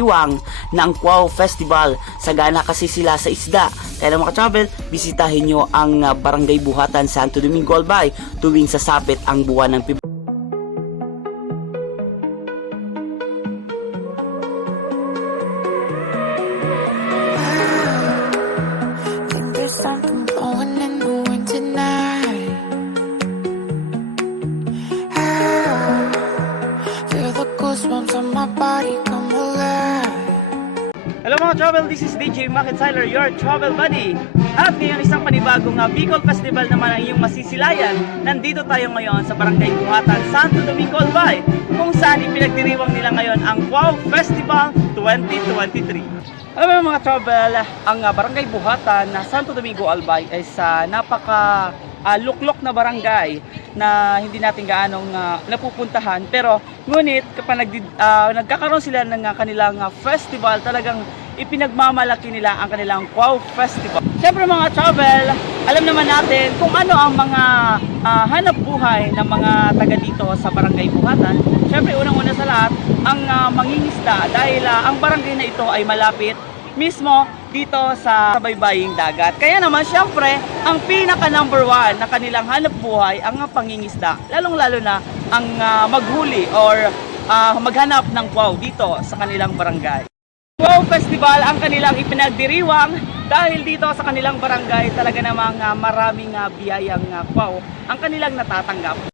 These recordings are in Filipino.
Iwang ng Cubao Festival. Sagana kasi sila sa isda. Kaya mga travel, bisitahin nyo ang Barangay Buhatan, Santo Domingo, Albay tuwing sasapit ang buwan ng Pebrero. Hello mga travel, this is DJ Maketsyler, your travel buddy. At ngayon isang panibagong Bicol Festival naman ang iyong masisilayan. Nandito tayo ngayon sa Barangay Buhatan, Santo Domingo, Albay, kung saan ipinagdiriwang nila ngayon ang Cubao Festival 2023. Alam mo mga travel, ang Barangay Buhatan na Santo Domingo, Albay ay sa napaka luklok na barangay na hindi natin gaanong napupuntahan, pero ngunit kapag nagkakaroon sila ng kanilang festival, talagang ipinagmamalaki nila ang kanilang Cubao Festival. Siyempre mga travel, alam naman natin kung ano ang mga hanap buhay ng mga taga dito sa Barangay Buhatan. Siyempre unang-una sa lahat ang mangingisda, dahil ang barangay na ito ay malapit mismo dito sa baybaying dagat. Kaya naman syempre ang pinaka number one na kanilang hanap buhay ang pangingisda, lalong lalo na ang maghuli or maghanap ng Cubao dito sa kanilang barangay. Cubao Festival ang kanilang ipinagdiriwang dahil dito sa kanilang barangay talaga namang maraming biyayang Cubao ang kanilang natatanggap.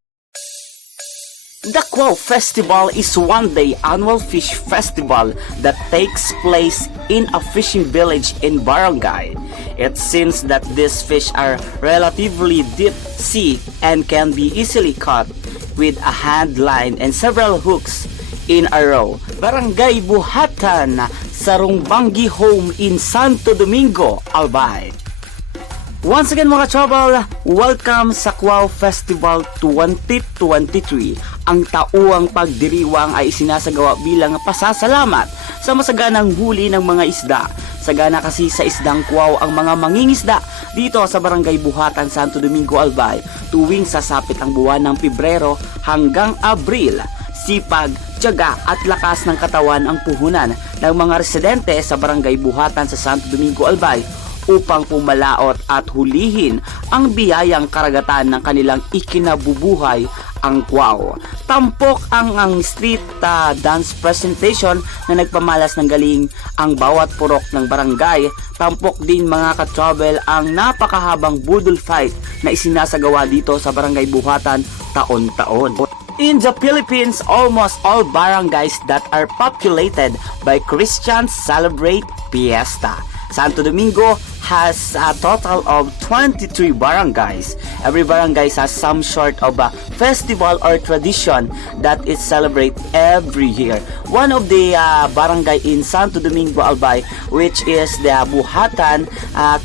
The Cubao Festival is one-day annual fish festival that takes place in a fishing village in barangay. It seems that these fish are relatively deep sea and can be easily caught with a hand line and several hooks in a row. Barangay Buhatan, Sarungbangi Home in Santo Domingo, Albay. Once again mga travel, welcome sa Cubao Festival 2023. Ang tauang pagdiriwang ay isinasagawa bilang pasasalamat sa masaganang huli ng mga isda. Sagana kasi sa isdang Cubao ang mga mangingisda dito sa Barangay Buhatan, Santo Domingo, Albay tuwing sasapit ang buwan ng Pebrero hanggang Abril. Sipag, tiyaga at lakas ng katawan ang puhunan ng mga residente sa Barangay Buhatan sa Santo Domingo, Albay upang pumalaot at hulihin ang biyayang karagatan ng kanilang ikinabubuhay, ang Cubao. Tampok ang street dance presentation na nagpamalas ng galing ang bawat purok ng barangay. Tampok din mga ka-travel ang napakahabang budol fight na isinasagawa dito sa Barangay Buhatan taon-taon. In the Philippines, almost all barangays that are populated by Christians celebrate Fiesta. Santo Domingo has a total of 23 barangays. Every barangay has some sort of a festival or tradition that is celebrated every year. One of the barangay in Santo Domingo, Albay, which is the Buhatan,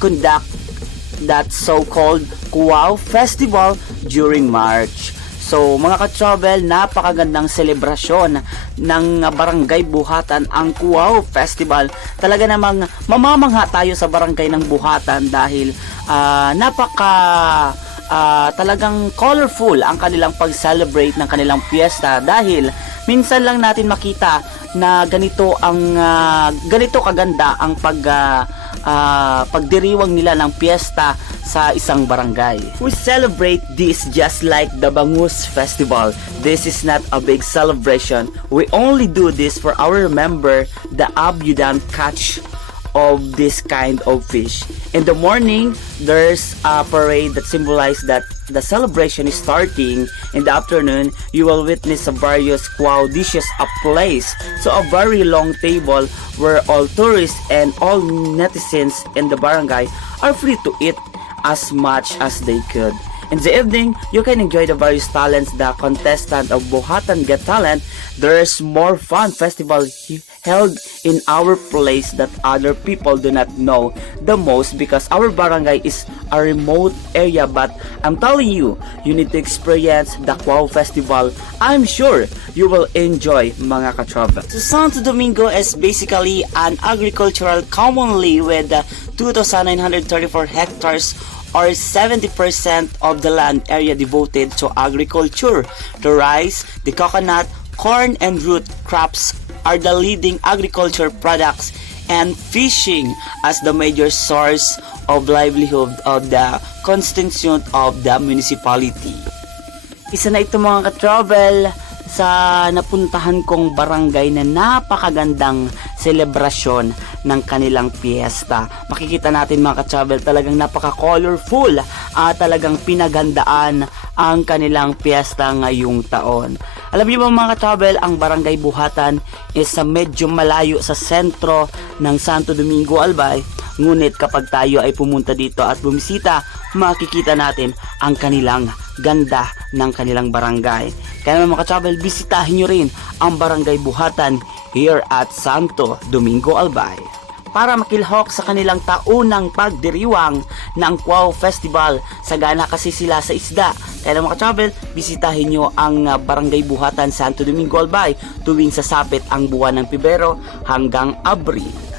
conduct that so-called Cubao Festival during March. So mga ka-travel, napakagandang selebrasyon ng Barangay Buhatan ang Cubao Festival. Talaga namang mamamangha tayo sa barangay ng Buhatan dahil talagang colorful ang kanilang pag-celebrate ng kanilang fiesta, dahil minsan lang natin makita na ganito kaganda ang pagdiriwang nila ng piyesta sa isang barangay. We celebrate this just like the Bangus Festival. This is not a big celebration. We only do this for our member, the abundant catch of this kind of fish. In the morning, there's a parade that symbolizes that the celebration is starting. In the afternoon, you will witness a various Cubao dishes placed. So a very long table where all tourists and all netizens in the barangay are free to eat as much as they could. In the evening, you can enjoy the various talents. The contestant of Buhatan Get Talent. There's more fun festival held in our place that other people do not know the most, because our barangay is a remote area, but I'm telling you, you need to experience the Cubao Festival. I'm sure you will enjoy mga ka-travel. So Santo Domingo is basically an agricultural commonly with 2,934 hectares or 70% of the land area devoted to agriculture. The rice, the coconut, corn and root crops are the leading agriculture products and fishing as the major source of livelihood of the constituent of the municipality. Isa na ito mga ka-travel sa napuntahan kong barangay na napakagandang selebrasyon ng kanilang piyesta. Makikita natin mga ka-travel, talagang napaka-colorful at talagang pinagandaan ang kanilang piyesta ngayong taon. Alam niyo ba mga ka-travel, ang Barangay Buhatan is sa medyo malayo sa sentro ng Santo Domingo, Albay. Ngunit kapag tayo ay pumunta dito at bumisita, makikita natin ang kanilang ganda ng kanilang barangay. Kaya naman mga ka-travel, bisitahin nyo rin ang Barangay Buhatan here at Santo Domingo, Albay, para makilhok sa kanilang taunang pagdiriwang ng Cuau Festival. Sagana kasi sila sa isda. Kaya naman mga ka-travel, bisitahin nyo ang Barangay Buhatan, Santo Domingo, Albay tuwing sasapit ang buwan ng Pebrero hanggang Abril.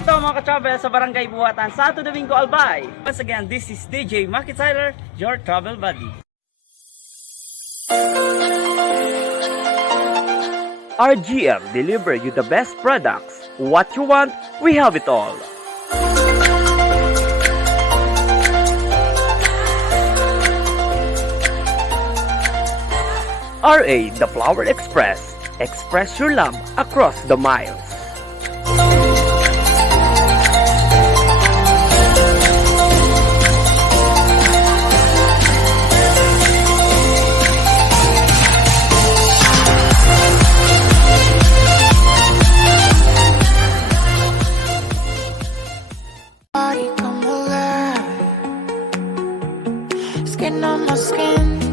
Ito mga ka-travel sa Barangay Buhatan, Santo Domingo, Albay. Once again, this is DJ Maki Tyler, your travel buddy. RGM deliver you the best products. What you want, we have it all. RA The Flower Express. Express your love across the miles. Body come alive, skin on my skin.